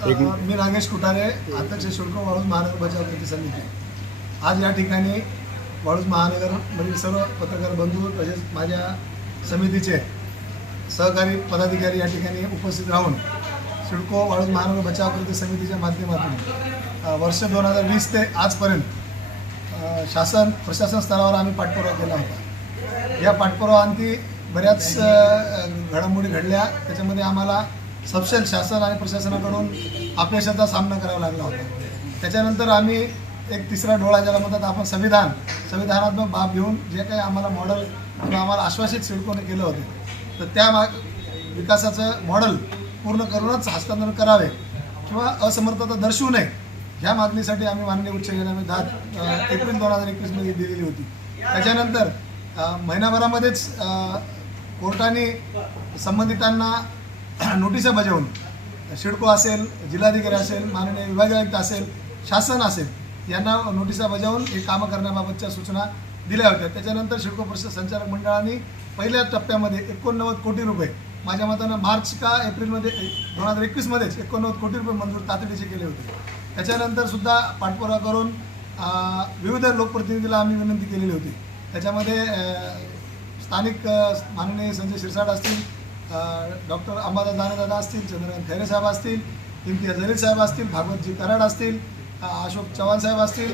मी नागेश कुटारे अध्यक्ष शुल्क वाळूज महानगर बचाव कृती समिती. आज या ठिकाणी वाळूज महानगरमधील सर्व पत्रकार बंधू तसेच माझ्या समितीचे सहकारी पदाधिकारी या ठिकाणी उपस्थित राहून सिडको वाळूज महानगर बचाव कृती समितीच्या माध्यमातून वर्ष दोन हजार वीस ते आजपर्यंत शासन प्रशासन स्तरावर आम्ही पाठपुरावा केला होता. या पाठपुरावांती बऱ्याच घडामोडी घडल्या. त्याच्यामध्ये आम्हाला सपशेल शासन आणि प्रशासनाकडून अपयशाचा सामना करावा लागला होता. त्याच्यानंतर आम्ही एक तिसरा डोळा ज्याला म्हणतात आपण संविधान संविधानात्मक बाब घेऊन जे काही आम्हाला मॉडेल किंवा आम्हाला आश्वासित सिडकोने केलं होतं तर त्या माग विकासाचं मॉडेल पूर्ण करूनच हस्तांतरण करावे किंवा असमर्थता दर्शवू नये ह्या मागणीसाठी आम्ही माननीय उच्च न्यायालयामध्ये दहा एप्रिल दोन हजार एकवीसमध्ये दिलेली होती. त्याच्यानंतर महिनाभरामध्येच कोर्टाने संबंधितांना नोटिसा बजावून. शिडको असेल जिल्हाधिकारी असेल माननीय विभागीय आयुक्त असेल शासन असेल यांना नोटिसा बजावून हे कामं करण्याबाबतच्या सूचना दिल्या होत्या. त्याच्यानंतर शिडको परिषद संचालक मंडळाने पहिल्या टप्प्यामध्ये एकोणनव्वद कोटी रुपये माझ्या मतानं मार्च का एप्रिलमध्ये दोन हजार एकवीसमध्येच एकोणनव्वद कोटी रुपये मंजूर तातडीचे केले होते. त्याच्यानंतर सुद्धा पाठपुरावा करून विविध लोकप्रतिनिधीला आम्ही विनंती केलेली होती. त्याच्यामध्ये स्थानिक माननीय संजय शिरसाट असतील डॉक्टर अंबादास दानेदादा असतील चंद्रकांत खैरे साहेब असतील इम्तियाज जलील साहेब असतील भागवतजी कराड असतील अशोक चव्हाण साहेब असतील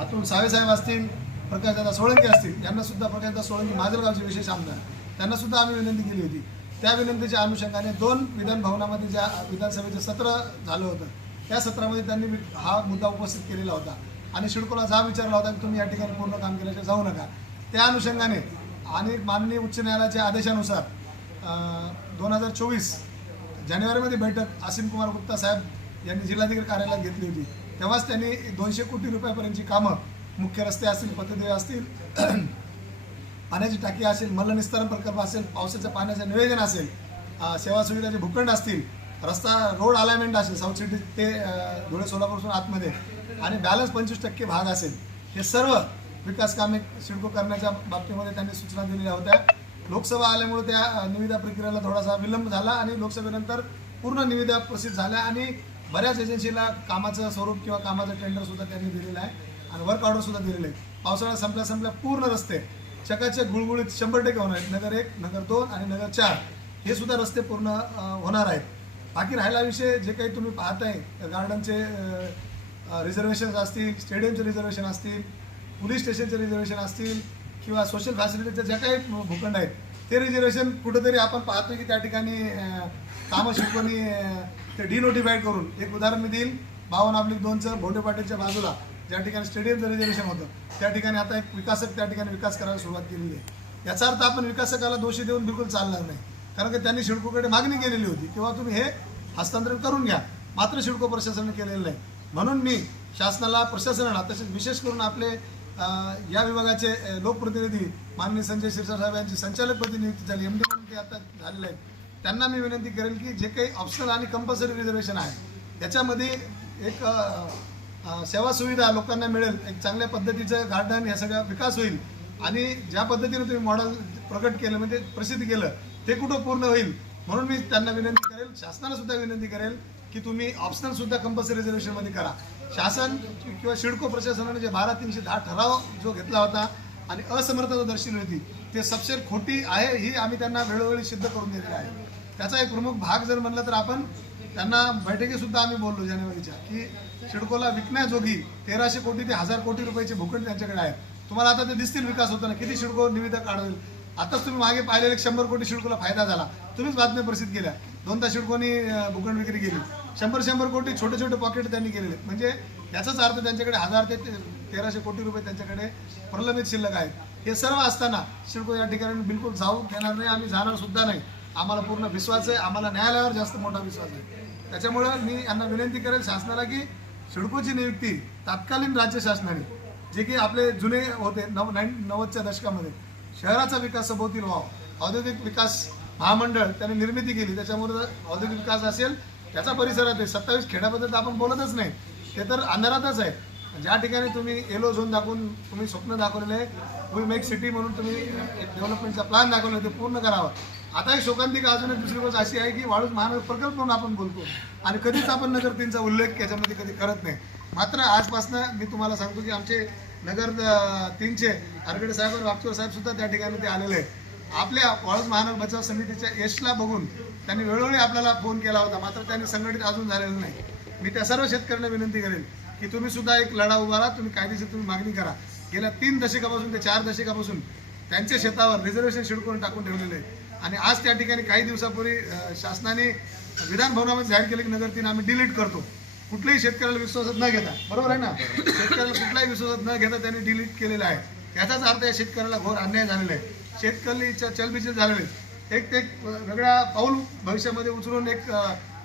अतुल सावे साहेब असतील प्रकाशदादा सोळंकी असतील यांना सुद्धा प्रकाशदादा सोळंके माजलगावचे विशेष आमदार. त्यांना सुद्धा आम्ही विनंती केली होती. त्या विनंतीच्या अनुषंगाने दोन विधान भवनामध्ये ज्या विधानसभेचं सत्र झालं होतं त्या सत्रामध्ये त्यांनी हा मुद्दा उपस्थित केलेला होता. आणि शिडकोला जा विचारला होता की तुम्ही या ठिकाणी पूर्ण काम केल्याशिवाय जाऊ नका. त्या अनुषंगाने आणि माननीय उच्च न्यायालयाच्या आदेशानुसार दोन हजार चोवीस जानेवारीमध्ये बैठक असीम कुमार गुप्ता साहेब यांनी जिल्हाधिकारी कार्यालयात घेतली होती. तेव्हाच त्यांनी दोनशे कोटी रुपयापर्यंतची कामं मुख्य रस्ते असतील पथदेवे असतील पाण्याची टाकी असेल मलनिस्तारण प्रकल्प असेल पावसाच्या पाण्याचं निवेदन असेल सेवा सुविधाचे भूखंड असतील रस्ता रोड अलायमेंट असेल साऊथ सिटी ते धुळे सोलापूरपासून आतमध्ये आणि बॅलन्स पंचवीस टक्के भाग असेल. हे सर्व विकास कामे सिडको करण्याच्या बाबतीमध्ये त्यांनी सूचना दिलेल्या होत्या. लोकसभा आल्यामुळे त्या निविदा प्रक्रियेला थोडासा विलंब झाला आणि लोकसभेनंतर पूर्ण निविदा प्रसिद्ध झाल्या आणि बऱ्याच एजन्सीला कामाचं स्वरूप किंवा कामाचं टेंडरसुद्धा त्यांनी दिलेलं आहे आणि वर्क ऑर्डरसुद्धा दिलेले दिलेलं आहे पावसाळा संपल्या संपल्या पूर्ण रस्ते चकाचे गुळगुळीत शंभर टक्के होणार आहेत. नगर एक नगर दोन आणि नगर चार हे सुद्धा रस्ते पूर्ण होणार आहेत. बाकी राहिला विषय जे काही तुम्ही पाहताय गार्डनचे रिझर्वेशन असतील स्टेडियमचे रिझर्वेशन असतील पोलीस स्टेशनचे रिझर्वेशन असतील किंवा सोशल फॅसिलिटीचे ज्या काही भूखंड आहेत ते रिझर्वेशन कुठंतरी आपण पाहतो की त्या ठिकाणी कामं शिकवणी ते डिनोटिफाईड करून एक उदाहरण मी देईल. बावन आपली दोनचं भोंडे पाटीलच्या बाजूला ज्या ठिकाणी स्टेडियमचं रिझर्वेशन होतं त्या ठिकाणी आता एक विकासक त्या ठिकाणी विकास करायला सुरुवात केलेली आहे. याचा अर्थ आपण विकासकाला दोषी देऊन बिलकुल चालणार नाही. कारण की त्यांनी शिडकोकडे मागणी केलेली होती किंवा तुम्ही हे हस्तांतरण करून घ्या. मात्र शिडको प्रशासनाने केलेलं नाही. म्हणून मी शासनाला प्रशासनाला तसेच विशेष करून आपले या विभागाचे लोकप्रतिनिधी माननीय संजय शिरसाट साहेब यांची संचालक प्रतिनिधी झाली एम डी म्हणून ते आता झालेले आहेत. त्यांना मी विनंती करेल की जे काही ऑप्शनल आणि कंपल्सरी रिझर्वेशन आहे त्याच्यामध्ये एक सेवा सुविधा लोकांना मिळेल एक चांगल्या पद्धतीचं गार्डन या सगळ्या विकास होईल. आणि ज्या पद्धतीने तुम्ही मॉडेल प्रकट केलं म्हणजे प्रसिद्ध केलं ते कुठं पूर्ण होईल म्हणून मी त्यांना विनंती करेल शासनाला सुद्धा विनंती करेल की तुम्ही ऑप्शनल सुद्धा कंपल्सरी रिझर्वेशनमध्ये करा. शासन किंवा शिडको प्रशासनाने जे बारा तीनशे दहा ठराव जो घेतला होता आणि असमर्थता दर्शवली होती ते सबसेट खोटी आहे ही आम्ही त्यांना वेळोवेळी सिद्ध करून दिलेली आहे. त्याचा एक प्रमुख भाग जर म्हणला तर आपण त्यांना बैठकीसुद्धा आम्ही बोललो जानेवारीच्या की शिडकोला विकण्याजोगी तेराशे कोटी ते हजार कोटी रुपयाचे भूखंड त्यांच्याकडे आहेत. तुम्हाला आता ते दिसतील विकास होताना किती शिडको निविदा काढवेल आताच तुम्ही मागे पाहिलेले एक शंभर कोटी शिडकोला फायदा झाला. तुम्हीच बातम्या प्रसिद्ध केल्या. दोनदा शिडकोनी अं, भूखंड विक्री केली. शंभर शंभर कोटी छोटे छोटे पॉकेट त्यांनी केलेले. म्हणजे याचाच अर्थ त्यांच्याकडे हजार ते ते- तेराशे कोटी रुपये त्यांच्याकडे प्रलंबित शिल्लक आहेत. हे सर्व असताना शिडको या ठिकाणी बिलकुल जाऊ देणार नाही आम्ही जाणार सुद्धा नाही. आम्हाला पूर्ण विश्वास आहे आम्हाला न्यायालयावर जास्त मोठा विश्वास आहे. त्याच्यामुळं मी यांना विनंती करेल शासनाला की शिडकोची नियुक्ती तात्कालीन राज्य शासनाने जे की आपले जुने होते नव नाईन नव्वदच्या दशकामध्ये शहराचा विकास सभोवतील व्हावा. औद्योगिक विकास महामंडळ त्याने निर्मिती केली त्याच्यामुळे औद्योगिक विकास असेल त्याचा परिसरात आहे सत्तावीस खेड्याबद्दल तर आपण बोलतच नाही. ते तर अंधारातच आहे. ज्या ठिकाणी तुम्ही येलो झोन दाखवून तुम्ही स्वप्न दाखवलेले वी मेक सिटी म्हणून तुम्ही एक डेव्हलपमेंटचा प्लॅन दाखवला ते पूर्ण करावा. आता एक शोकांतिक अजून एक दुसरी गोष्ट अशी आहे की वाळूस महानगर प्रकल्प म्हणून आपण बोलतो. आणि कधीच आपण नगर तीनचा उल्लेख याच्यामध्ये कधी करत नाही. मात्र आजपासनं मी तुम्हाला सांगतो की आमचे नगर तीनशे. तीनचे आरगडे साहेब आणि वागचोर साहेब सुद्धा त्या ठिकाणी ते आलेले आहेत. आपल्या वाळूज महानगर बचाव समितीच्या यशला बघून त्यांनी वेळोवेळी आपल्याला फोन केला होता. मात्र त्यांनी संघटित अजून झालेलं नाही. मी त्या सर्व शेतकऱ्यांना विनंती करेन की तुम्ही सुद्धा एक लढा उभारा तुम्ही कायदेशीर तुम्ही मागणी करा. गेल्या तीन दशकापासून ते चार दशकापासून त्यांच्या शेतावर रिझर्वेशन शेड करून टाकून ठेवलेले आहे आणि आज त्या ठिकाणी काही दिवसापूर्वी शासनाने विधानभवनामध्ये जाहीर केले की नगर तीन आम्ही डिलीट करतो. कुठल्याही शेतकऱ्याला विश्वासात न घेता बरोबर आहे ना? शेतकऱ्याला कुठलाही विश्वासात न घेता त्यांनी डिलीट केलेलं आहे. याचाच अर्थ या शेतकऱ्याला घोर अन्याय झालेला आहे. शेतकरी चलबिचल झालेले एक ते एक वेगळा पाऊल भविष्यामध्ये उचलून एक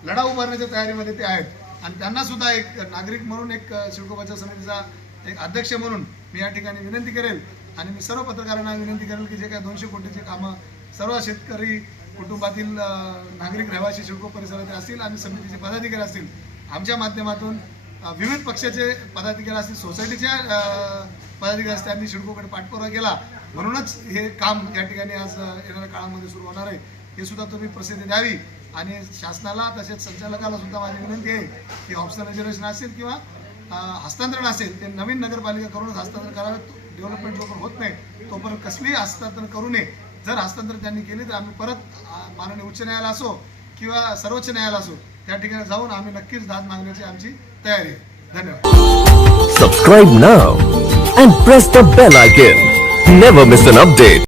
लढा उभारण्याच्या तयारीमध्ये ते आहेत. आणि त्यांना सुद्धा एक नागरिक म्हणून एक अं, बचाव समितीचा एक अध्यक्ष म्हणून मी या ठिकाणी विनंती करेल. आणि मी सर्व पत्रकारांना विनंती करेल की जे काही दोनशे कोटीचे कामं सर्व शेतकरी कुटुंबातील नागरिक रहिवासी शिवको परिसरातील असतील आणि समितीचे पदाधिकारी असतील आमच्या माध्यमातून विविध पक्षाचे पदाधिकारी असतील सोसायटीच्या पदाधिकारी असतील त्यांनी शिडकोकडे पाठपुरावा केला. म्हणूनच हे काम या ठिकाणी आज येणाऱ्या काळामध्ये सुरू होणार आहे. हे सुद्धा तुम्ही प्रसिद्धी द्यावी आणि शासनाला तसेच संचालकाला सुद्धा माझी विनंती आहे की ऑप्शनल रिझर्वेशन असेल किंवा हस्तांतरण असेल ते नवीन नगरपालिका करूनच हस्तांतरण करावे. डेव्हलपमेंट जोपर्यंत होत नाही तोपर्यंत कसलीही हस्तांतरण करू नये. जर हस्तांतरण त्यांनी केले तर आम्ही परत माननीय उच्च न्यायालय असो किंवा सर्वोच्च न्यायालय असो त्या ठिकाणी जाऊन आम्ही नक्कीच दाद मागण्याची आमची तयारी धन्यवाद subscribe now and press the bell icon never miss an update